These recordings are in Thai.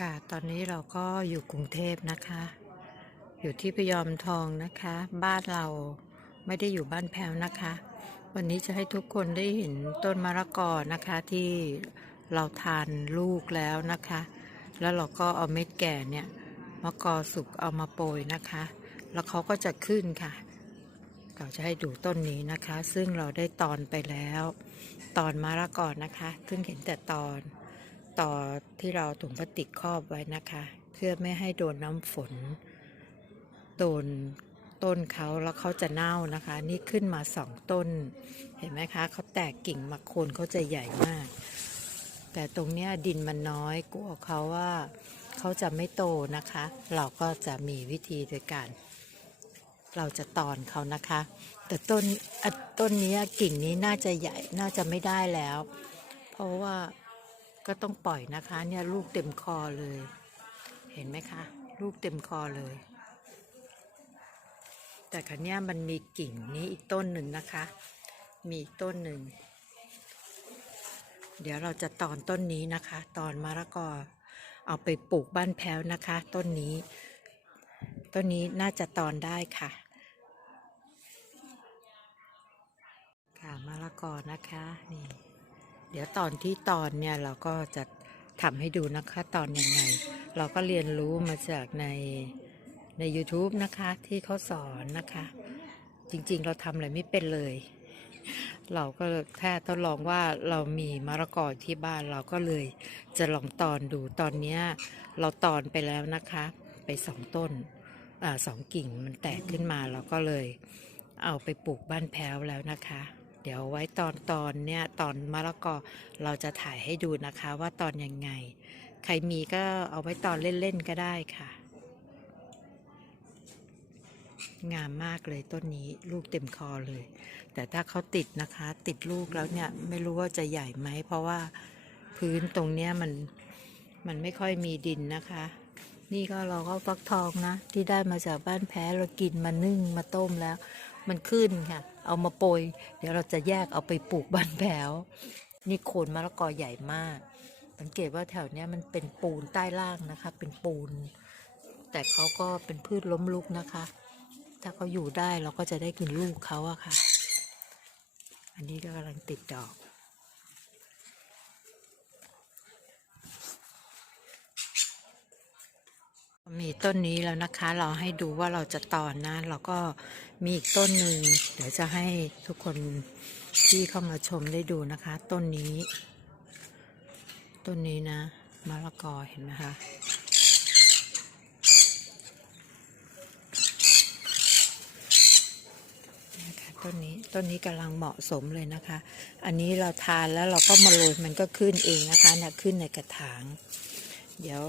ค่ะ ตอนนี้เราก็อยู่กรุงเทพนะคะ อยู่ที่พยอมทองนะคะ บ้านเราไม่ได้อยู่บ้านแพ้วนะคะ วันนี้จะให้ทุกคนได้เห็นต้นมะละกอนะคะที่เราทานลูกแล้วนะคะ แล้วเราก็เอาเม็ดแก่เนี่ยมะกอสุกเอามาโปรยนะคะ แล้วเขาก็จะขึ้นค่ะ เราจะให้ดูต้นนี้นะคะ ซึ่งเราได้ตอนไปแล้ว ตอนมะละกอนะคะ ซึ่งเห็นแต่ตอน ต่อที่เราถุงพลาสติกครอบไว้นะคะ เพื่อไม่ให้โดนน้ำฝน โดนต้นเขาแล้วเขาจะเน่านะคะ นี่ขึ้นมาสองต้น เห็นไหมคะเขาแตกกิ่งมาโคนเขาจะใหญ่มาก แต่ตรงเนี้ยดินมันน้อยกลัวเขาว่าเขาจะไม่โตนะคะ เราก็จะมีวิธีโดยการเราจะตอนเขานะคะ แต่ต้นต้นนี้กิ่งนี้น่าจะใหญ่น่าจะไม่ได้แล้ว เพราะว่า ก็ต้องปล่อยนะคะ เนี่ยลูกเต็มคอเลย เห็นไหมคะ ลูกเต็มคอเลย แต่คันนี้ยมันมีกิ่งนี้อีกต้นหนึ่งนะคะ มีอีกต้นหนึ่ง เดี๋ยวเราจะตอนต้นนี้นะคะ ตอนมะละกอเอาไปปลูกบ้านแพ้วนะคะ ต้นนี้ ต้นนี้น่าจะตอนได้ค่ะ ค่ะมะละกอนะคะนี่ เดี๋ยวตอนที่ตอนเนี่ยเราก็จะทำให้ดูนะคะตอนยังไง เราก็เรียนรู้มาจากในใน YouTube นะคะที่เขาสอนนะคะ จริงๆ เราทำอะไรไม่เป็นเลย เราก็แค่ทดลองว่าเรามีมะละกอที่บ้านเราก็เลยจะลองตอนดูตอนเนี้ยเราตอนไปแล้วนะคะ ไปสองต้นอ่าสองกิ่งมันแตกขึ้นมาเราก็เลยเอาไปปลูกบ้านแพ้วแล้วนะคะ เดี๋ยวไว้ตอนตอนเนี่ยตอนมะละกอเราจะถ่ายให้ดูนะคะว่าตอนยังไง ใครมีก็เอาไว้ตอนเล่นๆก็ได้ค่ะ งามมากเลยต้นนี้ลูกเต็มคอเลย แต่ถ้าเขาติดนะคะติดลูกแล้วเนี่ยไม่รู้ว่าจะใหญ่ไหมเพราะว่าพื้นตรงเนี้ยมันมันไม่ค่อยมีดินนะคะ นี่ก็เราก็ฟักทองนะ ที่ได้มาจากบ้านแพ้เรากินมานึ่งมาต้มแล้ว มันขึ้นค่ะ เอามาโปรยเดี๋ยวเราจะแยกเอาไปปลูกบ้านแผวนี่โคนมะละกอใหญ่มาก สังเกตว่าแถวเนี้ยมันเป็นปูนใต้ล่างนะคะ เป็นปูน แต่เขาก็เป็นพืชล้มลุกนะคะ ถ้าเขาอยู่ได้เราก็จะได้กินลูกเขาอะค่ะ อันนี้ก็กำลังติดดอก มีต้นนี้แล้วนะคะ เราให้ดูว่าเราจะตอนนะเราก็มีอีกต้นหนึ่งเดี๋ยวจะให้ทุกคนที่เข้ามาชมได้ดูนะคะ ต้นนี้ ต้นนี้นะมะละกอเห็นไหมคะต้นนี้ต้นนี้กำลังเหมาะสมเลยนะคะ อันนี้เราทานแล้วเราก็มาโรยมันก็ขึ้นเองนะคะนี่ยขึ้นในกระถาง เดี๋ยว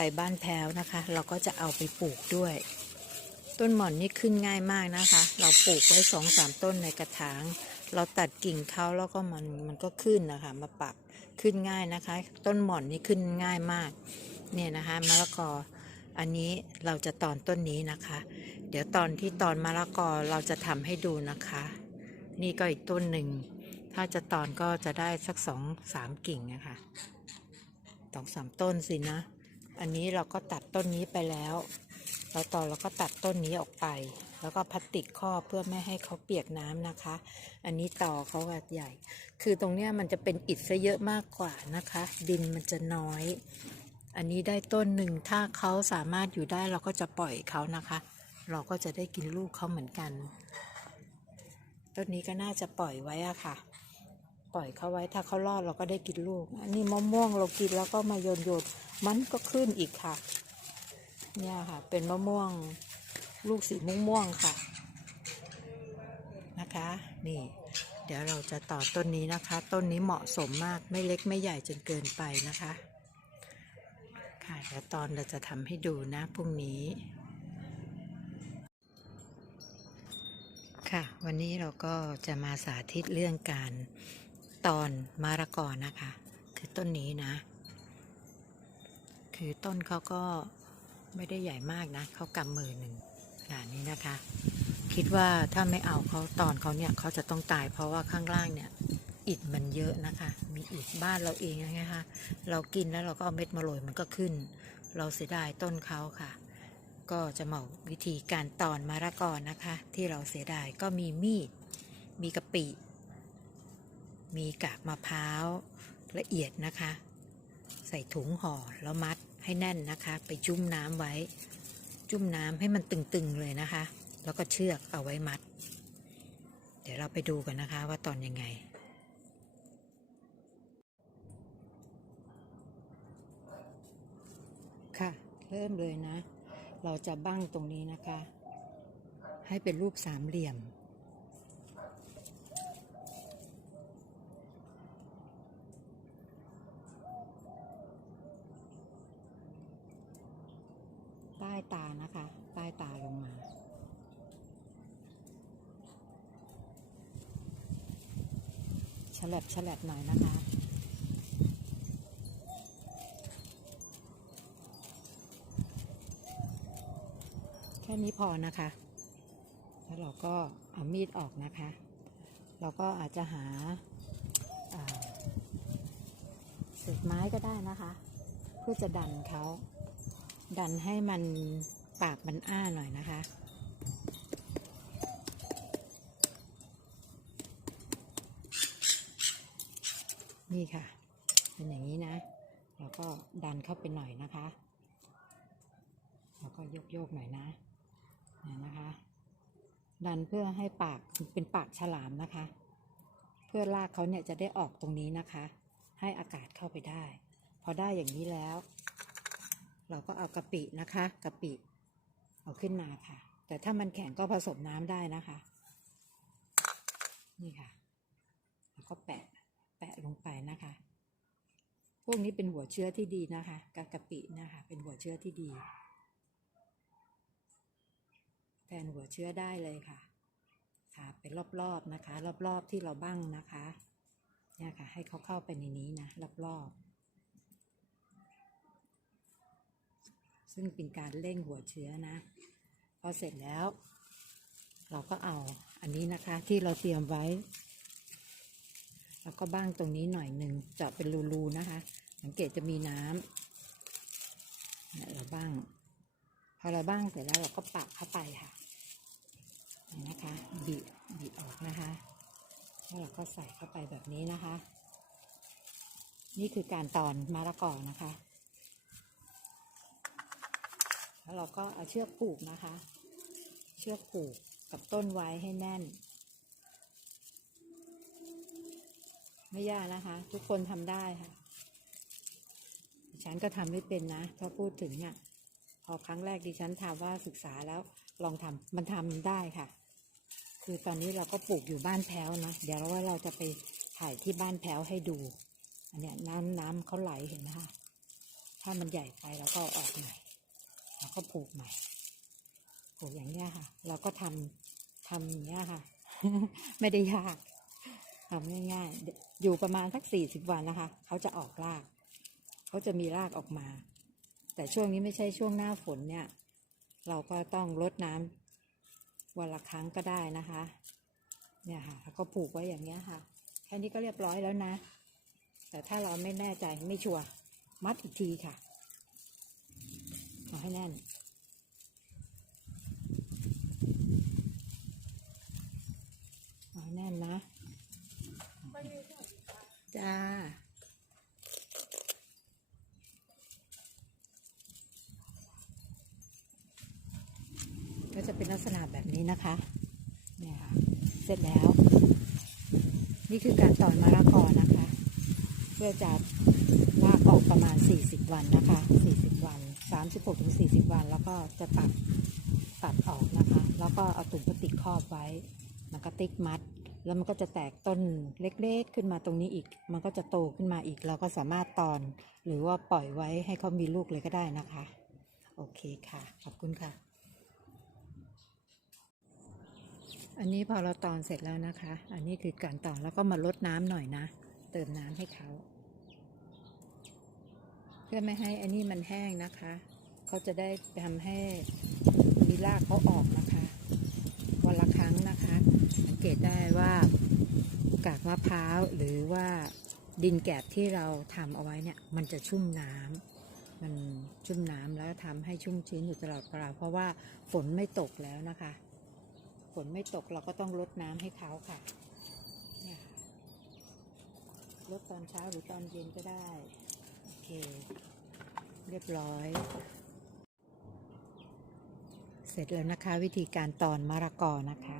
ไปบ้านแพ้วนะคะ เราก็จะเอาไปปลูกด้วย ต้นหม่อนนี่ขึ้นง่ายมากนะคะ เราปลูกไว้สองสามต้นในกระถาง เราตัดกิ่งเขาแล้วก็มันมันก็ขึ้นนะคะ มาปักขึ้นง่ายนะคะ ต้นหม่อนนี่ขึ้นง่ายมาก เนี่ยนะคะมะละกออันนี้เราจะตอนต้นนี้นะคะ เดี๋ยวตอนที่ตอนมะละกอเราจะทำให้ดูนะคะ นี่ก็อีกต้นหนึ่ง ถ้าจะตอนก็จะได้สักสองสามกิ่งนะคะสองสามต้นสินะ อันนี้เราก็ตัดต้นนี้ไปแล้วแล้วตอเราก็ตัดต้นนี้ออกไป แล้วก็พลาสติกครอบเพื่อไม่ให้เขาเปียกน้ำนะคะ อันนี้ต่อเขาก็ใหญ่ คือตรงเนี้ยมันจะเป็นอิฐซะเยอะมากกว่านะคะ ดินมันจะน้อย อันนี้ได้ต้นหนึ่งถ้าเขาสามารถอยู่ได้เราก็จะปล่อยเขานะคะ เราก็จะได้กินลูกเขาเหมือนกัน ต้นนี้ก็น่าจะปล่อยไว้อะค่ะ ล่อยเขาไว้ ถ้าเขารอดเราก็ได้กินลูก อันนี้มะม่วงเรากินแล้วก็มาโยนโยนมันก็ขึ้นอีกค่ะ เนี่ยค่ะ เป็นมะม่วงลูกสีม่วงม่วงค่ะ นะคะ นี่ เดี๋ยวเราจะต่อต้นนี้นะคะ ต้นนี้เหมาะสมมากไม่เล็กไม่ใหญ่จนเกินไปนะคะ ค่ะเดี๋ยวตอนเราจะทำให้ดูนะพรุ่งนี้ค่ะ วันนี้เราก็จะมาสาธิตเรื่องการ ตอนมะละกอนะคะ คือต้นนี้นะ คือต้นเขาก็ไม่ได้ใหญ่มากนะเขากำมือหนึ่งขนาดนี้นะคะ คิดว่าถ้าไม่เอาเขาตอนเขาเนี่ยเขาจะต้องตายเพราะว่าข้างล่างเนี่ยอิฐมันเยอะนะคะ มีอิฐบ้านเราเองนะคะ เรากินแล้วเราก็เอาเม็ดมาโรยมันก็ขึ้น เราเสียดายต้นเขาค่ะ ก็จะบอกวิธีการตอนมะระกอนะคะ ที่เราเสียดายก็มีมีด มีกะปิ มีกากมะพร้าวละเอียดนะคะ ใส่ถุงห่อแล้วมัดให้แน่นนะคะ ไปจุ่มน้ำไว้ จุ่มน้ำให้มันตึงๆเลยนะคะ แล้วก็เชือกเอาไว้มัด เดี๋ยวเราไปดูกันนะคะว่าตอนยังไงค่ะเริ่มเลยนะ เราจะบั้งตรงนี้นะคะ ให้เป็นรูปสามเหลี่ยม ใต้ตานะคะ ใต้ตาลงมา ฉ ลับฉลับหน่อยนะคะแค่นี้พอนะคะ แล้วเราก็เอามีดออกนะคะ เราก็อาจจะหาอ่าเศษไม้ก็ได้นะคะ เพื่อจะดันเขาดันให้มันปากมันอ้าหน่อยนะคะ นี่ค่ะ เป็นอย่างนี้นะ แล้วก็ดันเข้าไปหน่อยนะคะ แล้วก็โยกโยกๆหน่อยนะนนะคะ ดันเพื่อให้ปากเป็นปากฉลามนะคะ เพื่อลากเขาเนี่ยจะได้ออกตรงนี้นะคะ ให้อากาศเข้าไปได้ พอได้อย่างนี้แล้ว เราก็เอากะปินะคะกะปิเอาขึ้นมาค่ะ แต่ถ้ามันแข็งก็ผสมน้ำได้นะคะ นี่ค่ะ แล้วก็แปะ แปะลงไปนะคะ พวกนี้เป็นหัวเชื้อที่ดีนะคะกะกะปินะคะ เป็นหัวเชื้อที่ดี แทนหัวเชื้อได้เลยค่ะค่ะเป็นรอบๆนะคะ รอบๆที่เราบ้างนะคะเนี่ยค่ะ ให้เขาเข้าไปในนี้นะรอบๆซึ่งเป็นการเร่งหัวเชื้อนะ พอเสร็จแล้ว เราก็เอาอันนี้นะคะที่เราเตรียมไว้ แล้วก็บ้างตรงนี้หน่อยหนึ่งเจาะเป็นรูๆนะคะ สังเกตจะมีน้ำเนี่ยเราบ้าง พอเราบ้างเสร็จแล้วเราก็ปักเข้าไปค่ะนะคะบีบบีบออกนะคะแล้วเราก็ใส่เข้าไปแบบนี้นะคะ นี่คือการตอนมะละกอนะคะ แล้วเราก็เอาเชือกผูกนะคะ เชือกผูกกับต้นไว้ให้แน่น ไม่ยากนะคะ ทุกคนทำได้ค่ะ ฉันก็ทำไม่เป็นนะถ้าพูดถึงอะพอครั้งแรกดิฉันถามว่าศึกษาแล้วลองทำมันทำได้ค่ะ คือตอนนี้เราก็ปลูกอยู่บ้านแพ้วนะเดี๋ยวเราว่าเราจะไปถ่ายที่บ้านแพ้วให้ดูอันเนี้ยน้ำน้ำเขาไหลเห็นนะคะ ถ้ามันใหญ่ไปเราก็อออกใหม่เราก็ปลูกใหม่ปลูกอย่างเงี้ยค่ะ เราก็ทำทำอย่างเงี้ยค่ะ ไม่ได้ยาก ทำง่ายๆ อยู่ประมาณสักสี่สิบวันนะคะ เขาจะออกราก เขาจะมีรากออกมา แต่ช่วงนี้ไม่ใช่ช่วงหน้าฝนเนี่ย เราก็ต้องรดน้ำวันละครั้งก็ได้นะคะ เนี่ยค่ะแล้วก็ปลูกไว้อย่างเงี้ยค่ะ แค่นี้ก็เรียบร้อยแล้วนะ แต่ถ้าเราไม่แน่ใจไม่ชัวร์มัดอีกทีค่ะเอาให้แน่นเอาให้แน่นนะ จ้า ก็จะเป็นลักษณะแบบนี้นะคะ เนี่ยค่ะ เสร็จแล้ว นี่คือการตอนมะละกอนะคะ เพื่อจะลากออกประมาณ 40 วันนะคะ 40 วัน 36ถึง40 วัน แล้วก็จะตัดตัดออกนะคะ แล้วก็เอาถุงพลาสติกครอบไว้มันก็ติ๊กมัด แล้วมันก็จะแตกต้นเล็กๆขึ้นมาตรงนี้อีก มันก็จะโตขึ้นมาอีก เราก็สามารถตอน หรือว่าปล่อยไว้ให้เขามีลูกเลยก็ได้นะคะ โอเคค่ะ ขอบคุณค่ะ อันนี้พอเราตอนเสร็จแล้วนะคะ อันนี้คือการตอนแล้วก็มาลดน้ำหน่อยนะ เติมน้ำให้เขา เพื่อไม่ให้อันนี้มันแห้งนะคะ เขาจะได้ทำให้มีรากเขาออกนะคะ วันละครั้งนะคะ สังเกตได้ว่ากากมะพร้าวหรือว่าดินแกบที่เราทำเอาไว้เนี่ยมันจะชุ่มน้ำมันชุ่มน้ำแล้วทำให้ชุ่มชื้นอยู่ตลอดเวลาเพราะว่าฝนไม่ตกแล้วนะคะ ฝนไม่ตกเราก็ต้องลดน้ำให้เขาค่ะลดตอนเช้าหรือตอนเย็นก็ได้โอเค เรียบร้อย เสร็จแล้วนะคะวิธีการตอนมะละกอนะคะ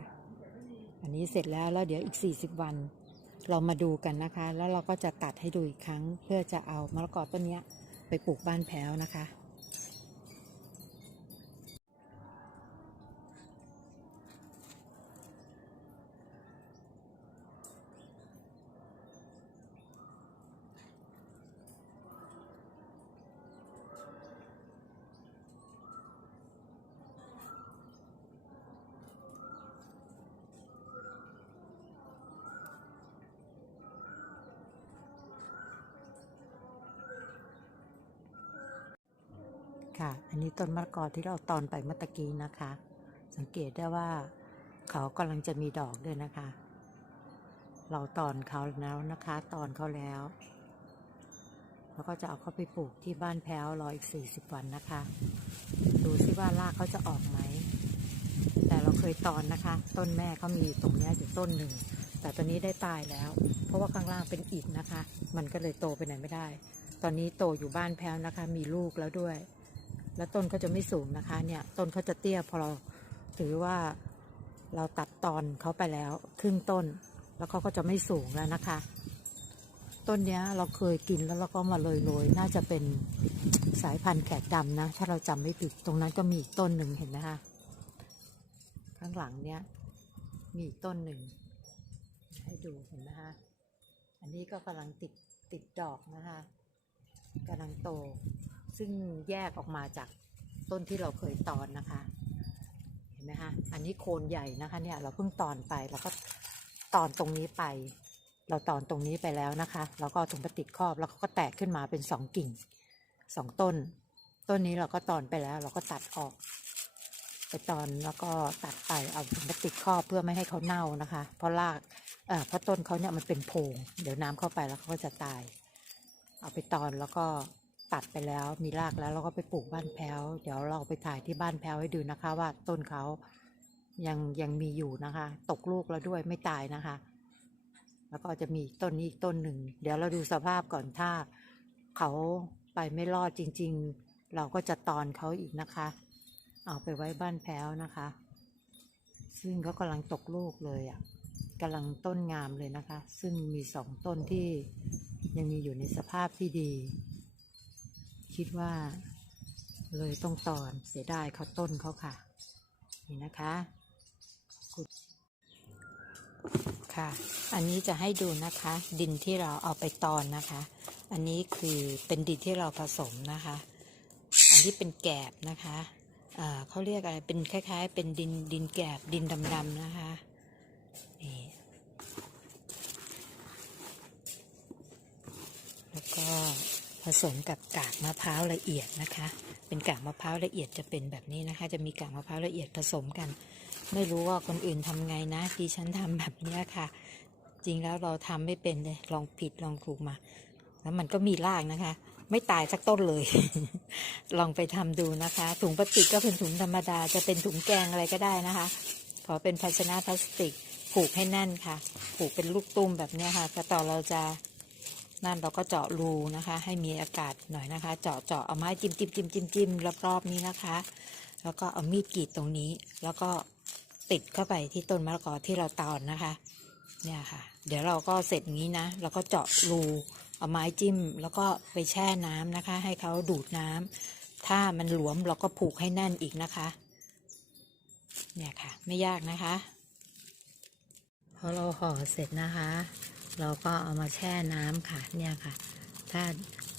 อันนี้เสร็จแล้วแล้วเดี๋ยวอีก 40 วัน เรามาดูกันนะคะ แล้วเราก็จะตัดให้ดูอีกครั้ง เพื่อจะเอามะละกอต้นนี้ไปปลูกบ้านแพ้วนะคะ ต้นมะละกอที่เราตอนไปเมื่อกี้นะคะ สังเกตได้ว่าเขากำลังจะมีดอกด้วยนะคะ เราตอนเขาแล้วนะคะ ตอนเขาแล้วแล้วก็จะเอาเขาไปปลูกที่บ้านแพ้วรออีก 40 วันนะคะ ดูซิว่ารากเขาจะออกไหม แต่เราเคยตอนนะคะ ต้นแม่เขามีตรงนี้อยู่ต้นหนึ่ง แต่ตอนนี้ได้ตายแล้ว เพราะว่าข้างล่างเป็นอิฐนะคะ มันก็เลยโตไปไหนไม่ได้ ตอนนี้โตอยู่บ้านแพ้วนะคะ มีลูกแล้วด้วย แล้วต้นเขาจะไม่สูงนะคะเนี่ยต้นเขาจะเตี้ยพอเราถือว่าเราตัดตอนเขาไปแล้วครึ่งต้น แล้วเขาก็จะไม่สูงแล้วนะคะ ต้นนี้เราเคยกินแล้วเราก็มาโรยๆน่าจะเป็นสายพันธุ์แขกดำนะ ถ้าเราจำไม่ผิดตรงนั้นก็มีอีกต้นหนึ่งเห็นไหมคะข้างหลังเนี้ยมีอีกต้นหนึ่ง ให้ดูเห็นไหมคะอันนี้ก็กำลังติดติดดอกนะคะกำลังโต ซึ่งแยกออกมาจากต้นที่เราเคยตอนนะคะ เห็นไหมคะอันนี้โคนใหญ่นะคะเนี่ยเราเพิ่งตอนไปแล้วก็ตอนตรงนี้ไป เราตอนตรงนี้ไปแล้วนะคะแล้วก็ถุงพลาสติกครอบแล้วเขาก็แตกขึ้นมาเป็นสองกิ่งสองต้น ต้นนี้เราก็ตอนไปแล้ว เราก็ตัดออก ไปตอนแล้วก็ตัดไปเอาถุงพลาสติกครอบเพื่อไม่ให้เขาเน่านะคะ เพราะรากเอ่อเพราะต้นเขาเนี่ยมันเป็นโพรงเดี๋ยวน้ำเข้าไปแล้วเขาก็จะตาย เอาไปตอนแล้วก็ ตัดไปแล้วมีรากแล้วเราก็ไปปลูกบ้านแพ้ว เดี๋ยวเราไปถ่ายที่บ้านแพ้วให้ดูนะคะ ว่าต้นเขายังยังมีอยู่นะคะ ตกลูกแล้วด้วยไม่ตายนะคะ แล้วก็จะมีต้นนี้อีกต้นหนึ่ง เดี๋ยวเราดูสภาพก่อนถ้าเขาไปไม่รอดจริง ๆ เราก็จะตอนเขาอีกนะคะ เอาไปไว้บ้านแพ้วนะคะ ซึ่งเขากำลังตกลูกเลยอะ่ะกำลังต้นงามเลยนะคะ ซึ่งมีสองต้นที่ยังมีอยู่ในสภาพที่ดี คิดว่า เลยต้องตอนเสียดายเขาต้นเขาค่ะ นี่นะคะกุดค่ะ อันนี้จะให้ดูนะคะ ดินที่เราเอาไปตอนนะคะ อันนี้คือเป็นดินที่เราผสมนะคะ อันนี้เป็นแกบนะคะอ่าเขาเรียกอะไร เป็นคล้าย ๆ เป็นดินดินแกบดินดำๆนะคะนี่แล้วก็ สมกับกากมะพร้าวละเอียดนะคะ เป็นกากมะพร้าวละเอียดจะเป็นแบบนี้นะคะ จะมีกากมะพร้าวละเอียดผสมกัน ไม่รู้ว่าคนอื่นทำไงนะดิฉันทำแบบเนี้ค่ะ จริงแล้วเราทำไม่เป็นเลยลองผิดลองถูกมา แล้วมันก็มีรากนะคะ ไม่ตายสักต้นเลย ลองไปทำดูนะคะ ถุงพลาสติกก็เป็นถุงธรรมดา จะเป็นถุงแกงอะไรก็ได้นะคะ ขอเป็นภาชนะพลาสติกผูกให้แน่นค่ะ ผูกเป็นลูกตุ้มแบบนี้ค่ะแต่ต่อเราจะ นั่นเราก็เจาะรูนะคะ ให้มีอากาศหน่อยนะคะ เจาะเจาะเอาไม้จิ้มจิ้มจิ้มจิ้มจิ้มรอบๆนี้นะคะ แล้วก็เอามีดกรีดตรงนี้ แล้วก็ติดเข้าไปที่ต้นมะละกอที่เราตอนนะคะ เนี่ยค่ะ เดี๋ยวเราก็เสร็จงี้นะเราก็เจาะรูเอาไม้จิ้ม แล้วก็ไปแช่น้ำนะคะ ให้เขาดูดน้ำถ้ามันหลวมเราก็ผูกให้แน่นอีกนะคะ เนี่ยค่ะ ไม่ยากนะคะพอเราห่อเสร็จนะคะ เราก็เอามาแช่น้ำค่ะเนี่ยค่ะ ถ้า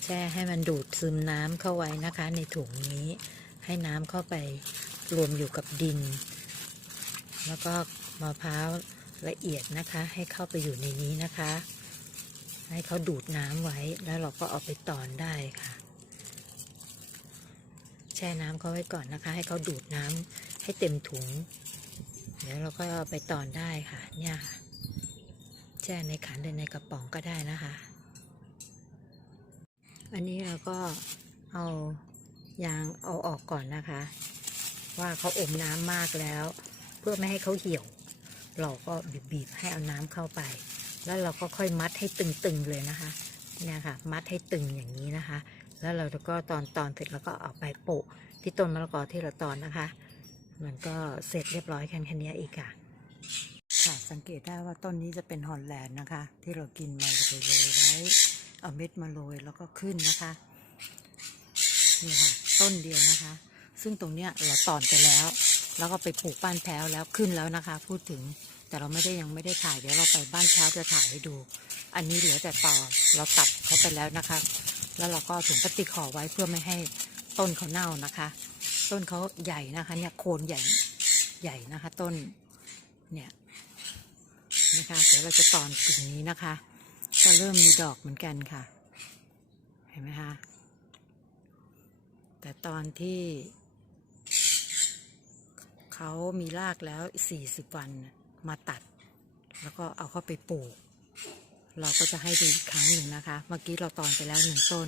แช่ให้มันดูดซึมน้ำเข้าไว้นะคะ ในถุงนี้ให้น้ำเข้าไปรวมอยู่กับดิน แล้วก็มะพร้าวละเอียดนะคะ ให้เข้าไปอยู่ในนี้นะคะ ให้เขาดูดน้ำไว้แล้วเราก็เอาไปตอนได้ค่ะ แช่น้ำเขาไว้ก่อนนะคะ ให้เขาดูดน้ำให้เต็มถุง เดี๋ยวเราก็เอาไปตอนได้ค่ะเนี่ยค่ะ ช่ช่ในขันหรือในกระป๋องก็ได้นะคะอันนี้เราก็เอายางเอาออกก่อนนะคะ ว่าเขาอมน้ำมากแล้ว เพื่อไม่ให้เขาเหี่ยว เราก็บีบๆให้เอาน้ำเข้าไป แล้วเราก็ค่อยมัดให้ตึงๆเลยนะคะเนี่ยค่ะ มัดให้ตึงอย่างนี้นะคะ แล้วเราก็ตอนตอนเสร็จแล้วก็เอาไปโปะที่ต้นมะละกอที่เราตอนนะคะ มันก็เสร็จเรียบร้อยแค่แค่นี้อีกค่ะ ค่ะ สังเกตได้ว่าต้นนี้จะเป็นฮอลแลนด์นะคะ ที่เรากินมาจะไปโรยไว้ เอาเม็ดมาโรยแล้วก็ขึ้นนะคะนี่ค่ะ ต้นเดียวนะคะ ซึ่งตรงเนี้ยเราตอนไปแล้ว แล้วก็ไปปลูกบ้านแพ้วแล้วขึ้นแล้วนะคะ พูดถึงแต่เราไม่ได้ยังไม่ได้ถ่ายเดี๋ยวเราไปบ้านแพ้วจะถ่ายให้ดู อันนี้เหลือแต่ต่อเราตัดเขาไปแล้วนะคะ แล้วเราก็ถุงพลาสติกห่อไว้เพื่อไม่ให้ต้นเขาเน่านะคะ ต้นเขาใหญ่นะคะ เนี่ยโคนใหญ่ใหญ่นะคะ ต้นเนี่ย นะคะ เดี๋ยวเราจะตอนกิ่งนี้นะคะ ก็เริ่มมีดอกเหมือนกันค่ะ เห็นไหมคะ แต่ตอนที่เขามีรากแล้ว 40 วันมาตัด แล้วก็เอาเข้าไปปลูก เราก็จะให้ดูอีกครั้งหนึ่งนะคะ เมื่อกี้เราตอนไปแล้วหนึ่งต้น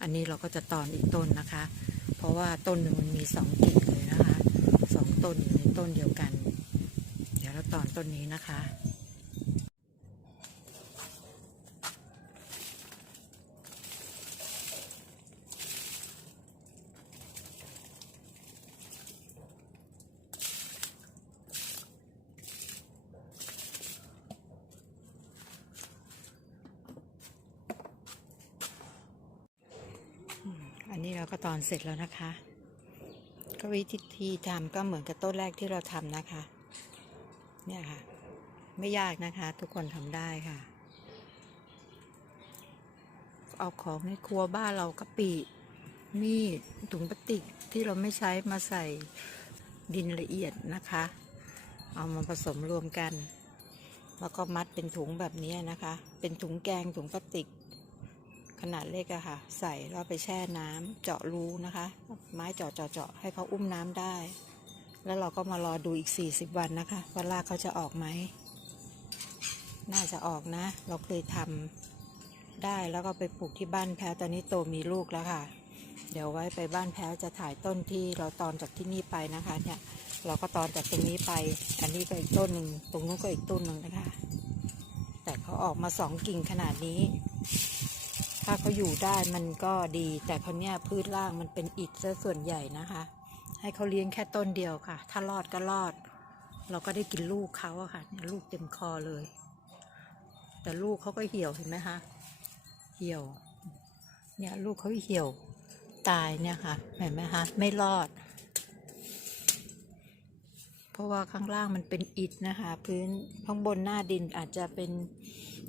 อันนี้เราก็จะตอนอีกต้นนะคะ เพราะว่าต้นหนึ่งมันมีสองกิ่งเลยนะคะสองต้นอยู่ในต้นเดียวกัน เดี๋ยวเราตอนต้นนี้นะคะ ก็ตอนเสร็จแล้วนะคะ ก็วิธีทำก็เหมือนกับต้นแรกที่เราทำนะคะ เนี่ยค่ะ ไม่ยากนะคะ ทุกคนทำได้ค่ะ เอาของในครัวบ้านเรากะปิมีดถุงพลาสติกที่เราไม่ใช้มาใส่ดินละเอียดนะคะ เอามาผสมรวมกัน แล้วก็มัดเป็นถุงแบบนี้นะคะ เป็นถุงแกงถุงพลาสติก ขนาดเล็กอะค่ะ ใส่แล้วไปแช่น้ำเจาะรูนะคะ ไม้เจาะเจาะเจาะให้เขาอุ้มน้ำได้ แล้วเราก็มารอดูอีก 40 วันนะคะว่ารากเขาจะออกไหม น่าจะออกนะ เราเคยทำได้แล้วก็ไปปลูกที่บ้านแพ้วตอนนี้โตมีลูกแล้วค่ะ เดี๋ยวไว้ไปบ้านแพ้วจะถ่ายต้นที่เราตอนจากที่นี่ไปนะคะเนี่ยเราก็ตอนจากตรงนี้ไป อันนี้ก็อีกต้นหนึ่งตรงนู้นก็อีกต้นหนึ่งนะคะ แต่เขาออกมาสองกิ่งขนาดนี้ ถ้าเขาอยู่ได้มันก็ดี แต่เขาเนี้ยพืชล่างมันเป็นอิฐซะส่วนใหญ่นะคะ ให้เขาเลี้ยงแค่ต้นเดียวค่ะ ถ้ารอดก็รอด เราก็ได้กินลูกเขาอะค่ะลูกเต็มคอเลย แต่ลูกเขาก็เหี่ยวเห็นไหมคะเหี่ยว เนี่ยลูกเขาเหี่ยวตายเนี่ยค่ะเห็นไหมคะไม่รอด ราะว่าข้างล่างมันเป็นอิฐนะคะ พื้นข้างบนหน้าดินอาจจะเป็น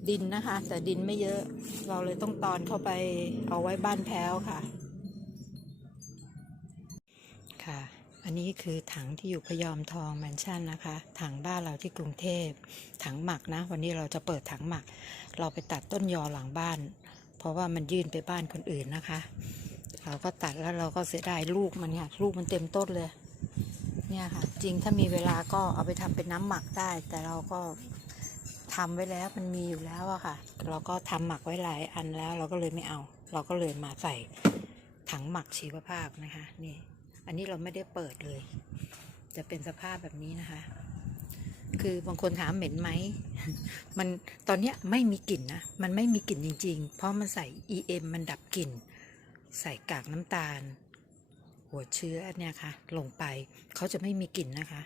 ดินนะคะ แต่ดินไม่เยอะเราเลยต้องตอนเข้าไปเอาไว้บ้านแพ้วค่ะค่ะ อันนี้คือถังที่อยู่พยอมทองแมนชั่นนะคะ ถังบ้านเราที่กรุงเทพ ถังหมักนะ วันนี้เราจะเปิดถังหมัก เราไปตัดต้นยอหลังบ้าน เพราะว่ามันยื่นไปบ้านคนอื่นนะคะ เราก็ตัดแล้วเราก็เสียดายลูกมันค่ะ ลูกมันเต็มต้นเลย เนี่ยค่ะ จริงถ้ามีเวลาก็เอาไปทำเป็นน้ำหมักได้ แต่เราก็ทำไว้แล้วมันมีอยู่แล้วอะค่ะ เราก็ทำหมักไว้หลายอันแล้ว เราก็เลยไม่เอา เราก็เลยมาใส่ถังหมักชีวภาพนะคะ นี่ อันนี้เราไม่ได้เปิดเลย จะเป็นสภาพแบบนี้นะคะ คือบางคนถามเหม็นไหม มันตอนเนี้ยไม่มีกลิ่นนะ มันไม่มีกลิ่นจริง ๆ เพราะมันใส่ EM มันดับกลิ่น ใส่กากน้ำตาล หัวเชื้อเนี่ยค่ะ ลงไปเขาจะไม่มีกลิ่นนะคะ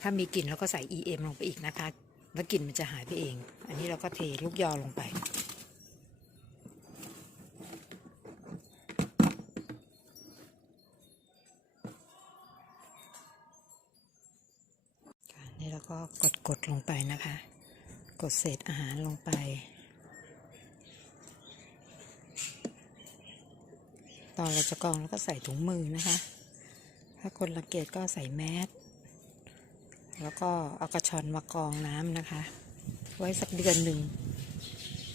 ถ้ามีกลิ่นเราก็ใส่ EM ลงไปอีกนะคะ แล้วกลิ่นมันจะหายไปเอง อันนี้เราก็เทลูกยอลงไป นี่เราก็กดกดลงไปนะคะ กดเศษอาหารลงไป ตอนเราจะกรองแล้วก็ใส่ถุงมือนะคะ ถ้าคนละเกียก็ใส่แมสแล้วก็เอากระชอนมากรองน้ำนะคะ ไว้สักเดือนหนึ่ง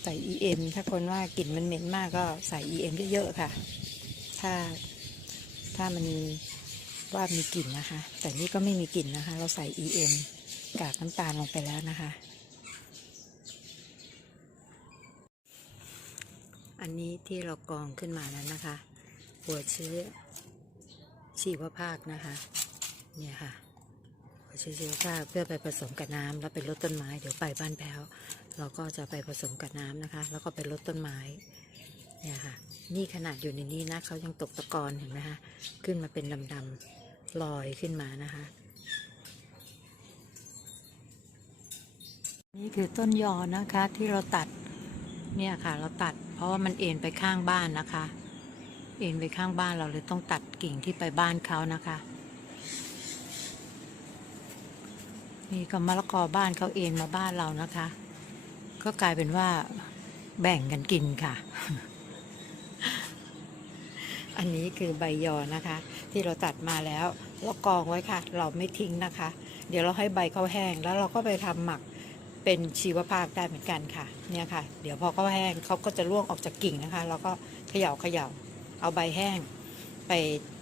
ใส่ EM ถ้าคนว่ากลิ่นมันเหม็นมากก็ใส่ EM เยอะๆค่ะ ถ้าถ้ามันว่ามีกลิ่นนะคะ แต่นี่ก็ไม่มีกลิ่นนะคะ เราใส่ EM กากน้ำตาลลงไปแล้วนะคะ อันนี้ที่เรากรองขึ้นมาแล้วนะคะ หัวเชื้อชีวภาคนะคะเนี่ยค่ะหัวเชื้อชีวภาคเพื่อไปผสมกับน้ำแล้วไปลดต้นไม้เดี๋ยวไปบ้านแพ้วเราก็จะไปผสมกับน้ำนะคะ แล้วก็ไปลดต้นไม้เนี่ยค่ะ นี่ขนาดอยู่ในนี้นะเขายังตกตะกอนเห็นไหมคะขึ้นมาเป็นดำๆลอยขึ้นมานะคะนี่คือต้นยอนะคะที่เราตัดเนี่ยค่ะ เราตัดเพราะว่ามันเอ็นไปข้างบ้านนะคะ เอ็นไปข้างบ้านเราเลยต้องตัดกิ่งที่ไปบ้านเขานะคะ นี่ก็มะละกอบ้านเขาเอ็นมาบ้านเรานะคะ ก็กลายเป็นว่าแบ่งกันกินค่ะ อันนี้คือใบยอนะคะ ที่เราตัดมาแล้วเรากองไว้ค่ะ เราไม่ทิ้งนะคะ เดี๋ยวเราให้ใบเขาแห้งแล้วเราก็ไปทำหมักเป็นชีวภาพได้เหมือนกันค่ะ เนี่ยค่ะ เดี๋ยวพอเขาแห้งเขาก็จะร่วงออกจากกิ่งนะคะ แล้วก็เขย่าเขย่า เอาใบแห้งไป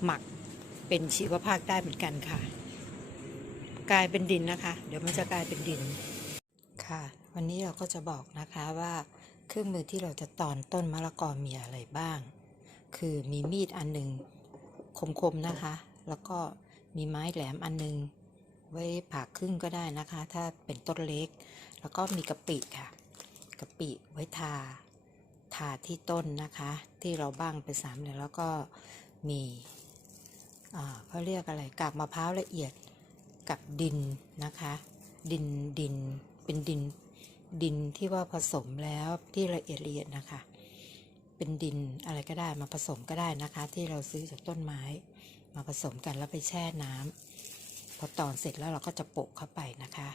หมักเป็นชีวภาพได้เหมือนกันค่ะ กลายเป็นดินนะคะ เดี๋ยวมันจะกลายเป็นดินค่ะ วันนี้เราก็จะบอกนะคะว่าเครื่องมือที่เราจะตอนต้นมะละกอมีอะไรบ้าง คือมีมีดอันหนึ่งคมๆนะคะ แล้วก็มีไม้แหลมอันหนึง ไว้ผ่าครึ่งก็ได้นะคะ ถ้าเป็นต้นเล็ก แล้วก็มีกะปิค่ะกะปิไว้ทา ทาที่ต้นนะคะ ที่เราบ้างไปสามเหลี่ยมแล้วก็มีอ่าเขาเรียกอะไรกากมะพร้าวละเอียดกับดินนะคะ ดินดินเป็นดินดินที่ว่าผสมแล้วที่ละเอียดละเอียดนะคะ เป็นดินอะไรก็ได้มาผสมก็ได้นะคะ ที่เราซื้อจากต้นไม้ มาผสมกันแล้วไปแช่น้ำพอตอนเสร็จแล้วเราก็จะโปะเข้าไปนะคะ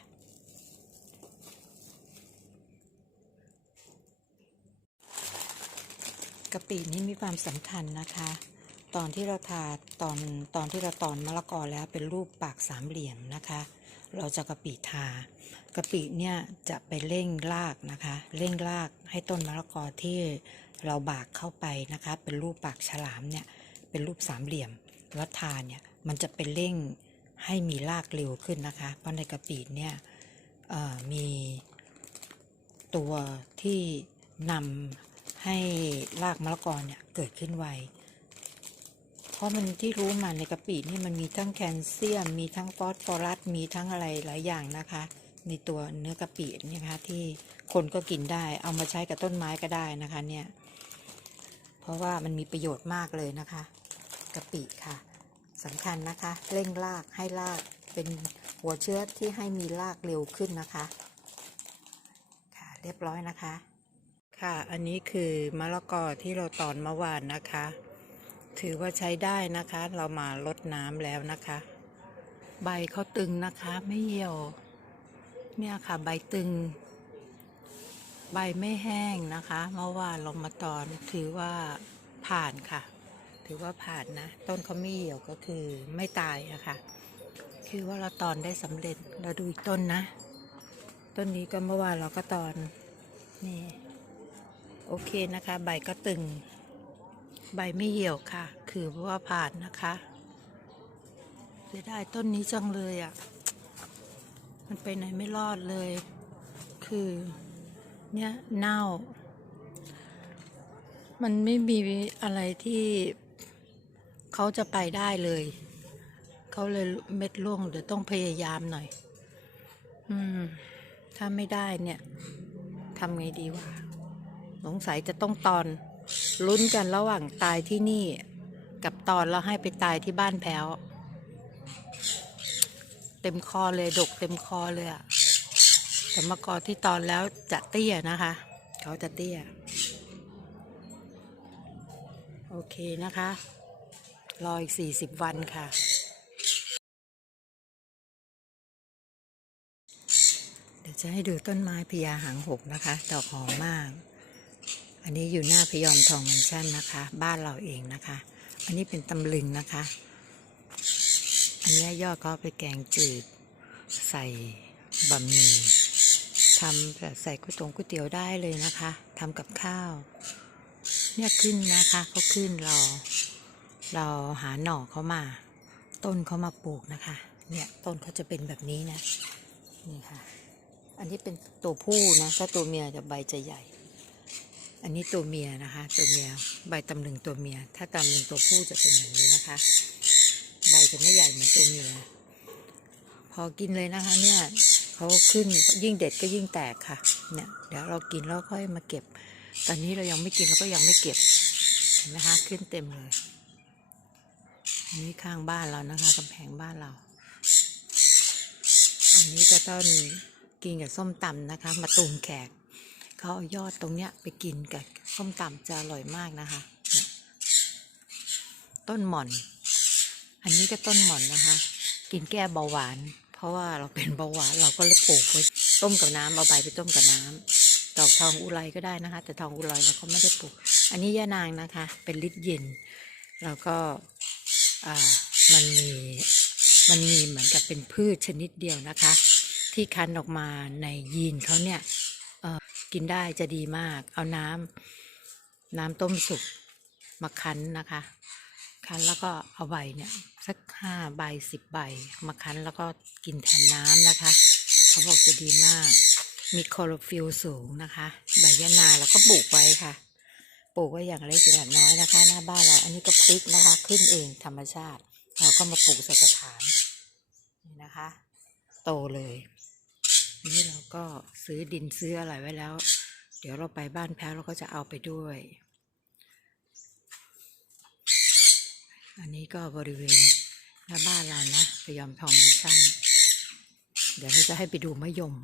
กะปินี้มีความสำคัญนะคะ ตอนที่เราทาตอนตอนที่เราตอนมะละกอแล้วเป็นรูปปากสามเหลี่ยมนะคะ เราจะกะปิทากะปิเนี่ยจะไปเร่งรากนะคะเร่งรากให้ต้นมะละกอที่เราบากเข้าไปนะคะ เป็นรูปปากฉลามเนี่ยเป็นรูปสามเหลี่ยมแล้วทาเนี่ยมันจะไปเร่งให้มีรากเร็วขึ้นนะคะ เพราะในกะปิเนี่ยมีตัวที่นำ ให้รากมะละกอเนี่ยเกิดขึ้นไว เพราะมันที่รู้มาในกะปินี่มันมีทั้งแคลเซียม มีทั้งฟอสฟอรัส มีทั้งอะไรหลายอย่างนะคะ ในตัวเนื้อกะปิเนี่ยนะคะที่คนก็กินได้ เอามาใช้กับต้นไม้ก็ได้นะคะเนี่ย เพราะว่ามันมีประโยชน์มากเลยนะคะกะปิค่ะสำคัญนะคะเร่งรากให้รากเป็นหัวเชื้อที่ให้มีรากเร็วขึ้นนะคะ ค่ะ เรียบร้อยนะคะ ค่ะ อันนี้คือมะละกอที่เราตอนเมื่อวานนะคะ ถือว่าใช้ได้นะคะ เรามาลดน้ำแล้วนะคะ ใบเขาตึงนะคะ ไม่เหี่ยว เนี่ยค่ะ ใบตึง ใบไม่แห้งนะคะ เมื่อวานเรามาตอนถือว่าผ่านค่ะ ถือว่าผ่านนะ ต้นเขาไม่เหี่ยวก็คือไม่ตายอะค่ะ คือว่าเราตอนได้สำเร็จ เราดูอีกต้นนะ ต้นนี้ก็เมื่อวานเราก็ตอนนี่ โอเคนะคะ ใบก็ตึง ใบไม่เหี่ยวค่ะ คือว่าผ่านนะคะเสียดายต้นนี้จังเลยอะ่ะ มันไปไหนไม่รอดเลย คือเนี่ยเน่า มันไม่มีอะไรที่เขาจะไปได้เลย เขาเลยเม็ดร่วงเดี๋ยวต้องพยายามหน่อย อืม ถ้าไม่ได้เนี่ยทำไงดีวะ สงสัยจะต้องตอนลุ้นกันระหว่างตายที่นี่ กับตอนแล้วให้ไปตายที่บ้านแพ้ว เต็มคอเลยดกเต็มคอเลยอะแต่มะกอที่ตอนแล้วจะเตี้ยนะคะ เขาจะเตี้ย โอเคนะคะ รออีกสี่สิบวันค่ะ เดี๋ยวจะให้ดูต้นไม้พญาหางหกนะคะ ดอกหอมมาก อันนี้อยู่หน้าพยอมทองแมนชั่นนะคะ บ้านเราเองนะคะ อันนี้เป็นตำลึงนะคะ อันนี้ยอดเขาเอาไปแกงจืด ใส่บะหมี่ทำแบบใส่ก๋วยตงก๋วยเตี๋ยวได้เลยนะคะทำกับข้าว เนี่ยขึ้นนะคะเขาขึ้นเรา เราหาหน่อเขามา ต้นเขามาปลูกนะคะ เนี่ยต้นเขาจะเป็นแบบนี้นะนี่ค่ะ อันนี้เป็นตัวผู้นะถ้าตัวเมียจะใบจะใหญ่ อันนี้ตัวเมียนะคะ ตัวเมียใบตำลึงตัวเมีย ถ้าตำลึงตัวผู้จะเป็นอย่างนี้นะคะ ใบจะไม่ใหญ่เหมือนตัวเมีย พอกินเลยนะคะ เนี่ยเขาขึ้นยิ่งเด็ดก็ยิ่งแตกค่ะ เนี่ยเดี๋ยวเรากินแล้วค่อยมาเก็บ ตอนนี้เรายังไม่กินเราก็ยังไม่เก็บเห็นไหมคะขึ้นเต็มเลยอันนี้ข้างบ้านเรานะคะกำแพงบ้านเรา อันนี้ก็ต้องกินกับส้มตำนะคะ มาตูมแขก เขาเอายอดตรงเนี้ยไปกินกับส้มตำจะอร่อยมากนะคะ ต้นหม่อน อันนี้ก็ต้นหม่อนนะคะ กินแก้เบาหวาน เพราะว่าเราเป็นเบาหวานเราก็เลยปลูกไว้ต้มกับน้ำเอาใบไปต้มกับน้ำดอกทองอุไรก็ได้นะคะ แต่ทองอุไรเราก็ไม่ได้ปลูก อันนี้ย่านางนะคะ เป็นลิตรเย็นแล้วก็อ่ามันมีมันมีเหมือนกับเป็นพืชชนิดเดียวนะคะ ที่คั้นออกมาในยีนเขาเนี่ย กินได้จะดีมาก เอาน้ำน้ำต้มสุกมาคั้นนะคะ คั้นแล้วก็เอาใบเนี่ย สักห้าใบสิบใบมาคั้นแล้วก็กินแทนน้ำนะคะ เขาบอกจะดีมาก มีคลอโรฟิลสูงนะคะ ใบยะนาแล้วก็ปลูกไว้ค่ะปลูกไว้อย่างเล็กอย่างน้อยนะคะ หน้าบ้านเรา อันนี้ก็พริกนะคะ ขึ้นเองธรรมชาติ เราก็มาปลูกใส่กระถางนี่นะคะ โตเลย นี่เราก็ซื้อดินซื้ออะไรไว้แล้ว เดี๋ยวเราไปบ้านแพ้เราก็จะเอาไปด้วย อันนี้ก็บริเวณหน้าบ้านเรานะพยอมทองมันชั่นเดี๋ยวเราจะให้ไปดูมะยม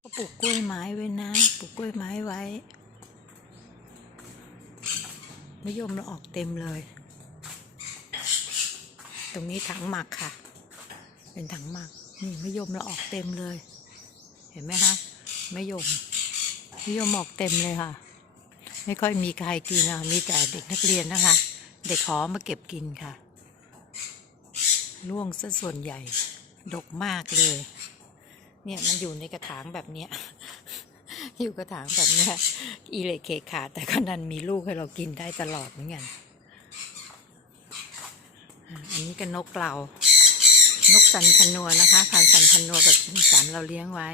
ก็ปลูกกล้วยไม้ไว้นะปลูกกล้วยไม้ไว้มะยมเราออกเต็มเลย ตรงนี้ถังหมักค่ะ เป็นถังหมักนี่มะยมเราออกเต็มเลย เห็นไหมคะมะยมมะยมออกเต็มเลยค่ะ ไม่ค่อยมีใครกินอะมีแต่เด็กนักเรียนนะคะ เด็กขอมาเก็บกินค่ะร่วงซะส่วนใหญ่ ดกมากเลย เนี่ยมันอยู่ในกระถางแบบเนี้ย อยู่กระถางแบบเนี้ย อีเลเคขาดแต่ก็นันมีลูกให้เรากินได้ตลอดเหมือนกัน อันนี้ก็นกเรา นกสันคนัวนะคะ พันกสันคนัวกับจิสันเราเลี้ยงไว้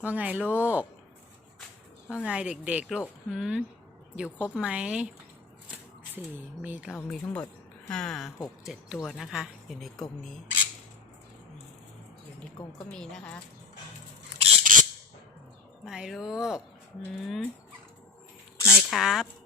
ว่าไงลูก ว่าไงเด็กๆลูกหืมอยู่ครบไหม สี่มีเรามีทั้งหมดห้าหกเจ็ดตัวนะคะ อยู่ในกรงนี้อืมอยู่ในกรงก็มีนะคะ ไม่ลูกหืมไม่ครับ